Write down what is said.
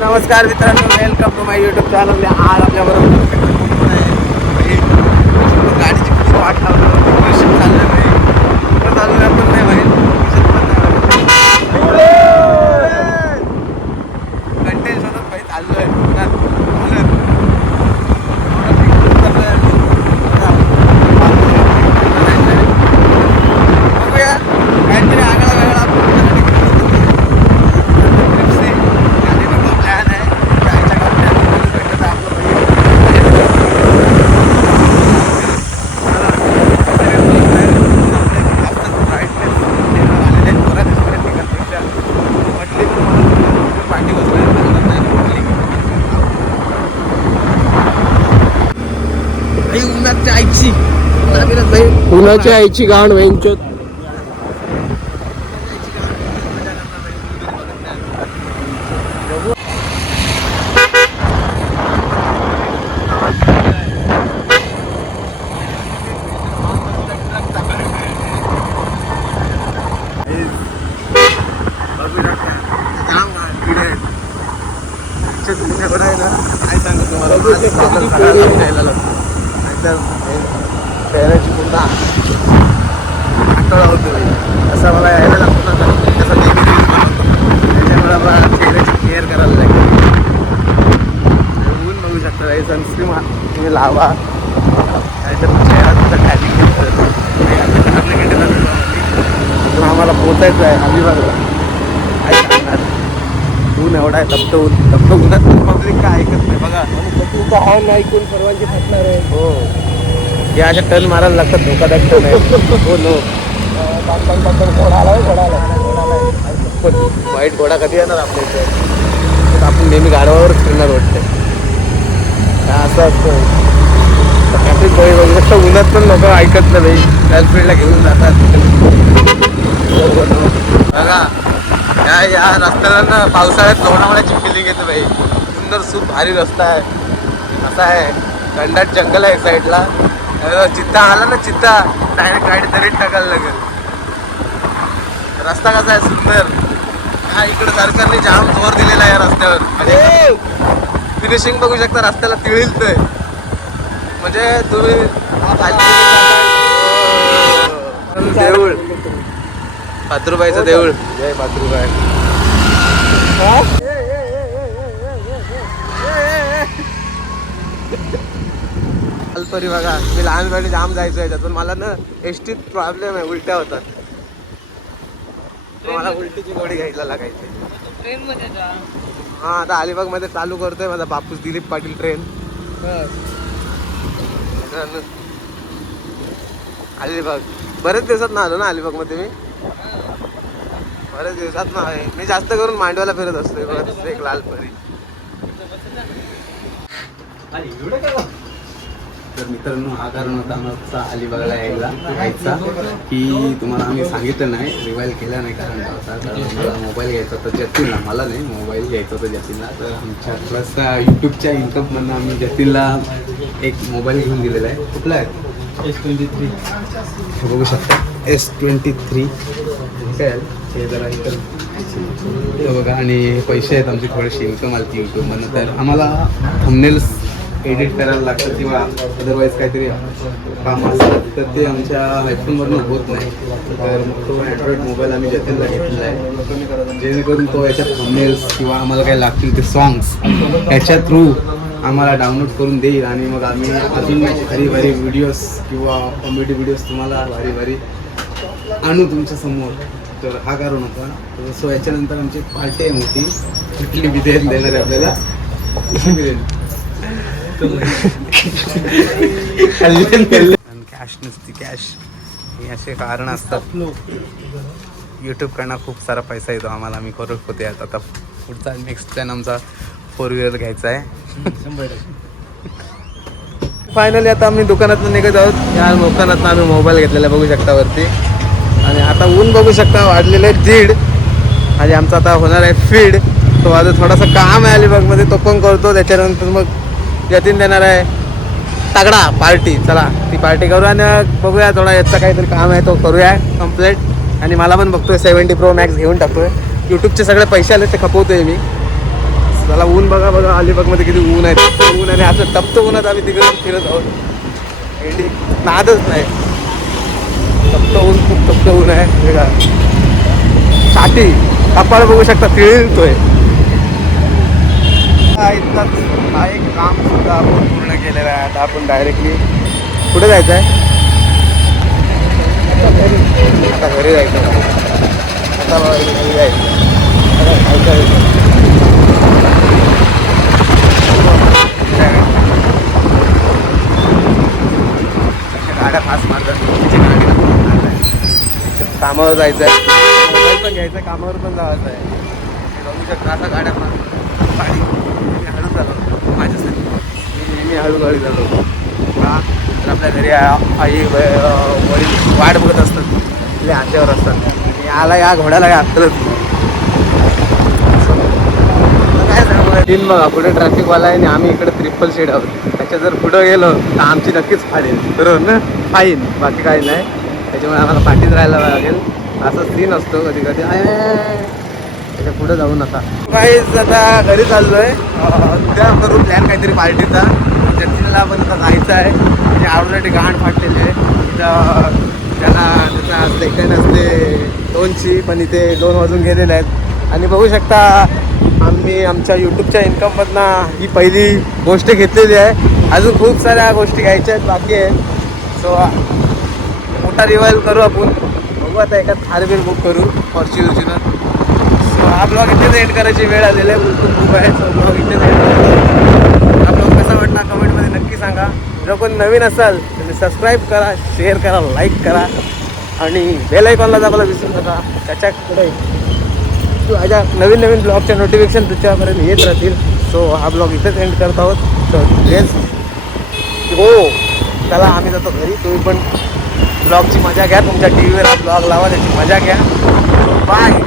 नमस्कार मित्रांनो, welcome to my YouTube channel. आज आपल्याबरोबर गाडीची खूप वाट लावतो. चाललं नाही चालू पण नाही बाहेर कंटेंट शोधत भाई चाललोय. बघूया काहीतरी आगळा वेगळा पुण्याच्या आईची गाण वेंचत. तुमच्याकडे आहे ना, काय सांगू तुम्हाला, चेहऱ्याची पुन्हा आठवडा होतो असं मला यायला लागतो ना. तसं नेहमी रील्स बनवतो, त्याच्यामुळे मला चेहऱ्याची केअर करायला लागते. ऊन बघू शकता, हे सनस्क्रीम तुम्ही लावा, त्याच्यात चेहरा तुमचा टॅपिंग आम्हाला पोचायचं आहे अलिबागला. काय सांगणार, ऊन एवढा आहे, तप्त उन्हात पब्लिक काय ऐकत नाही बघा. तुमचा हॉर्न ऐकून सर्वांची फसणार आहे. हो, या अशा टर्न मारायला लागतात, धोकादायक टर्न आहे. हो नो, वाईट घोडा कधी येणार आपल्या इथे? आपण नेहमी गाडवावरच फिरणार वाटतं. असं असतं ट्रॅफिक बळी बघू शकता. उन्हात पण लोक ऐकत नाही, गर्लफ्रेंडला घेऊन जातात बघा. या रस्त्याला ना पावसाळ्यात लोणावळ्याची फिलिंग येते भाई. सुंदर खूप भारी रस्ता आहे. असा आहे, घनदाट जंगल आहे साईडला. चित्ता आला ना, चित्ता डायरेक्ट गाडी तरी टाकायला लागेल. रस्ता कसा आहे, सुंदर. हा, इकडे सरकारने जाम जोर दिलेला आहे या रस्त्यावर. म्हणजे फिनिशिंग बघू शकता, रस्त्याला तिळीलतंय. म्हणजे तुम्ही देऊळ, पात्रुबाईचं देऊळ. जय पात्रुबाई. अल्परी बघा, मी लहानपणी जाम जायचो याच्यातून. मला ना एसटीत प्रॉब्लेम आहे, उलट्या होतात. मला उलटीची गोळी घ्यायला लागायची. हा, आता अलिबाग मध्ये चालू करतोय माझा बापूस दिलीप पाटील ट्रेन. अलिबाग बरेच दिवसात ना आलो ना अलिबाग मध्ये. मी बरेच दिवसात ना आहे. मी जास्त करून मांडव्याला फिरत असतोय बघा. एक लालपरी. तर मित्रांनो, हा कारण होता आमचा अलिबागला यायचा की तुम्हाला आम्ही सांगितलं नाही, रिवाईल केला नाही. कारण मला मोबाईल घ्यायचा होता जतीनला, मला नाही, मोबाईल घ्यायचा होता जतीनला. तर आमच्या प्लस यूट्यूबच्या इन्कममधनं आम्ही जतीनला एक मोबाईल घेऊन दिलेला आहे. कुठला आहे? S23. बघू शकता, S23 काय हे जरा इतर बघा. आणि पैसे आहेत आमची, थोडीशी इन्कम आली यूट्यूबमधनं. तर आम्हाला थंबनेल्स एडिट करायला लागतं किंवा अदरवाईज काहीतरी काम असतं, तर ते आमच्या आयफोनवरनं होत नाही. तर मग तो अँड्रॉइड मोबाईल आम्ही जतीनला घेतलेला आहे, जेणेकरून तो याच्यात थंबनेल्स किंवा आम्हाला काय लागतील ते सॉंग्स याच्या थ्रू आम्हाला डाउनलोड करून देईल. आणि मग आम्ही अजून भारी भारी व्हिडिओज किंवा कॉमेडी व्हिडिओज तुम्हाला भारी भारी आणू तुमच्यासमोर. तर हा कारण होता. सो याच्यानंतर आमची पार्टी आहे मोठी, कुठली बिर्याणी देणार आहे आपल्याला. कॅश नसती, कॅश हे असे कारण असतात. यूट्यूबकडनं खूप सारा पैसा येतो आम्हाला, आम्ही करोड होते. आता पुढचा नेक्स्ट प्लॅन आमचा 4 व्हीलर घ्यायचा आहे. फायनली आता आम्ही दुकानातून निघत आहोत. या दुकानातून आम्ही मोबाईल घेतलेला बघू शकता वरती. आणि आता ऊन बघू शकता वाढलेलं आहे 1:30. आणि आमचा आता होणार आहे फीड. तो आता थोडासा काम आहे अलिबागमध्ये, तो पण करतो. त्याच्यानंतर मग जतीन देणार आहे तगडा पार्टी. चला ती पार्टी करू आणि बघूया. थोडा याचा काहीतरी काम आहे तो करूया कम्प्लीट. आणि मला पण बघतोय 70 Pro Max घेऊन टाकतोय. यूट्यूबचे सगळे पैसे आले ते खपवतोय मी. त्याला ऊन बघा बघा अलिबागमध्ये किती ऊन आहे तप्त ऊन आणि असं तप्त ऊनात आम्ही तिकडे फिरत आहोत इंडी नादच नाही तप्त ऊन खूप तप्त ऊन आहे हे का छाती कपाळ बघू शकता तिळतोय इतकाच हा एक काम सुद्धा आपण पूर्ण केलेलं आहे आता आपण डायरेक्टली कुठे जायचं आहे आता घरी जायचं आता घरी जायचं गाड्या फास्ट मारतात कामावर जायचं आहे मोबाईल पण घ्यायचं आहे कामावर पण जायचं आहे बघू शकता आता गाड्या गाडी हळू चालवतो माझ्यासाठी मी हळूहळू चालवतो का तर आपल्या घरी आई वडील वाट बघत असतात आपल्या हात्यावर असतात याला या घोड्याला या अक्कलच काय तीन बघा पुढे ट्रॅफिकवाला आहे आणि आम्ही इकडे ट्रिपल शेड आहोत त्याच्या जर पुढं गेलो तर आमची नक्कीच फाडेल बरोबर ना फाईन बाकी काही नाही त्याच्यामुळे आम्हाला पाठीत राहायला लागेल असा सीन असतो कधी कधी त्याच्या पुढे जाऊ नका काहीच आता घरी चाललोय उद्या करू प्लॅन काहीतरी पार्टीचा जतीनला पण आता जायचं आहे म्हणजे ऑलरेडी गाण फाटलेली आहे तिथं त्यांना त्याचा सेकंड असते 2ची पण इथे 2 वाजून गेलेले आहेत आणि बघू शकता आम्ही आमच्या यूट्यूबच्या इन्कममधनं ही पहिली गोष्ट घेतलेली आहे अजून खूप साऱ्या गोष्टी घ्यायच्या आहेत बाकी आहेत सो मोठा रिवाइल करू आपण बघू आता एका थारबीर बुक करू फॉर्च्युनर सो हा ब्लॉग इथेच एंड करायची वेळ आलेली आहे खूप आहे सो ब्लॉग इथेच एंड करतो हा ब्लॉग कसा वाटला कमेंटमध्ये नक्की सांगा जर कोण नवीन असाल तर सबस्क्राईब करा शेअर करा लाईक करा आणि बेल आयकॉनला दाबायला विसरू नका त्याच्याकडे माझ्या नवीन नवीन ब्लॉगच्या नोटिफिकेशन तुमच्यापर्यंत येत राहतील सो हा ब्लॉग इथेच एंड करत आहोत सो प्लीज हो चला आम्ही जातो घरी तुम्ही पण ब्लॉगची मजा घ्या तुमच्या टी व्हीवर हा ब्लॉग लावा त्याची मजा घ्या बाय